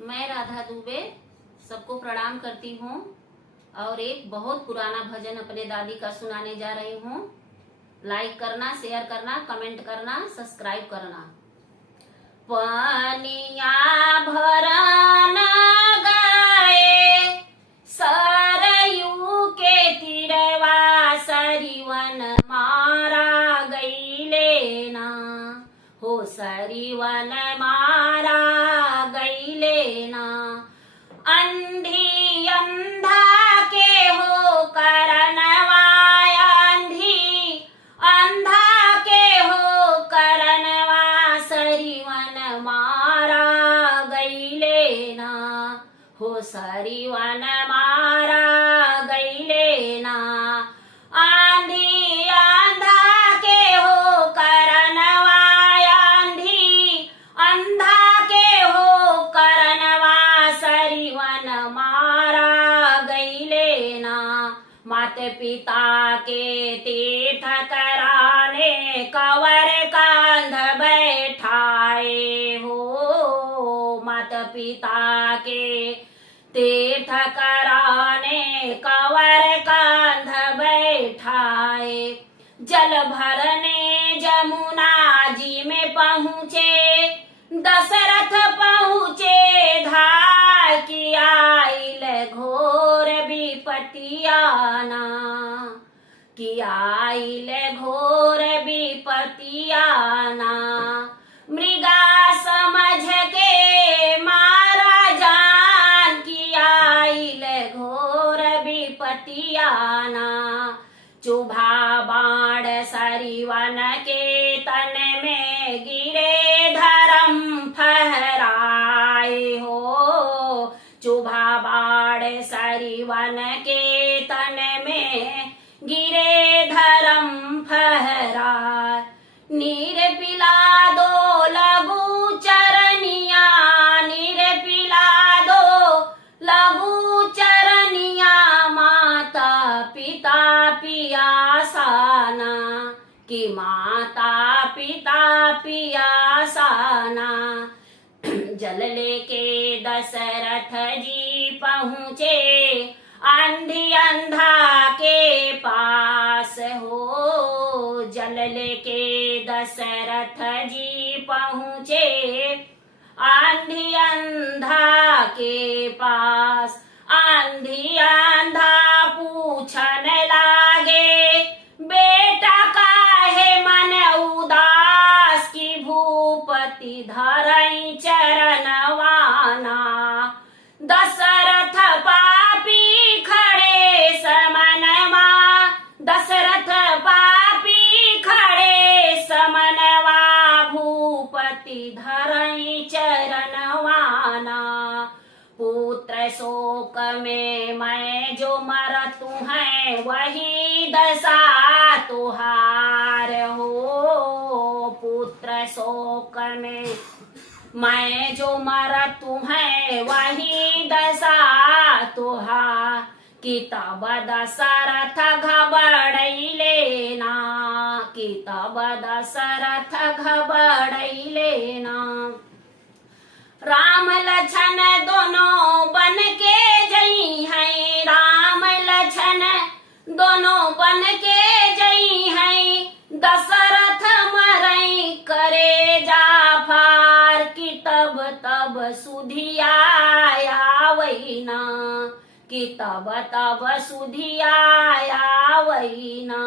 मैं राधा दुबे सबको प्रणाम करती हूँ और एक बहुत पुराना भजन अपने दादी का सुनाने जा रही हूँ। लाइक करना, शेयर करना, कमेंट करना, सब्सक्राइब करना। पनिया भरन गए सरयू के तीरवा, सरिवन मारा गईले ना हो, सरिवन मारा गईले ना। अंधी अंधा के हो करनवाय, अंधी अंधा के हो करनवा, सरिवन मारा गईले ना हो, सरिवन मारा गईले ना। आंधी अंधा के हो करनवाय, आंधी अंधा के हो करनवा, सरिवन मारा गईले ना। माता पिता के तीर्थ कराने कवर कांध बैठाए हो, माता पिता के तीर्थ कराने कवर कांध बैठाए। जल भरने जमुना जी में पहुँचे, दशरथ पहुँचे धाय, कि आइल घोर विपतियाना, कि आइल घोर विपतियाना। मृगा समझ के मारा जान, कि आइल घोर विपतियाना। चुभा बाण सरिवन के तन में गिरे, धर्म फहराए हो। चुभा बाण सरिवन के तन में गिरे, धर्म फहराए। नीर पिला दो लघु चरनिया, नीर पिला दो लघु चरनिया। माता पिता पियासाना, कि माता पिता पियासाना। जल लेके दशरथ जी पहुँचे, आंधी अंधा के पास हो। जल लेके दशरथ जी पहुँचे, आंधी अंधा के पास। आंधी अंधा पूछन लागे, बेटा काहे मन उदास, की भूपति धरई चरणवाना। दशरथ पापी खड़े समनवा, दशरथ पापी खड़े समनवा। भूपति धरई चरणवाना। पुत्र शोक में मैं जो मरतु है, वही दशा तुहार हो। पुत्र शोक में मैं जो मरतु है, वही दशा तुहार। कि तब दशरथ घबड़ैले ना, कि तब दशरथ घबड़ैले ना। राम लक्ष्मण दोनों बन के जई हैं, राम लक्ष्मण दोनों बन के जई हैं। दशरथ मरई करे जाफार, कि तब तब सुधियाया वैना, कि तब तब सुधियाया वैना।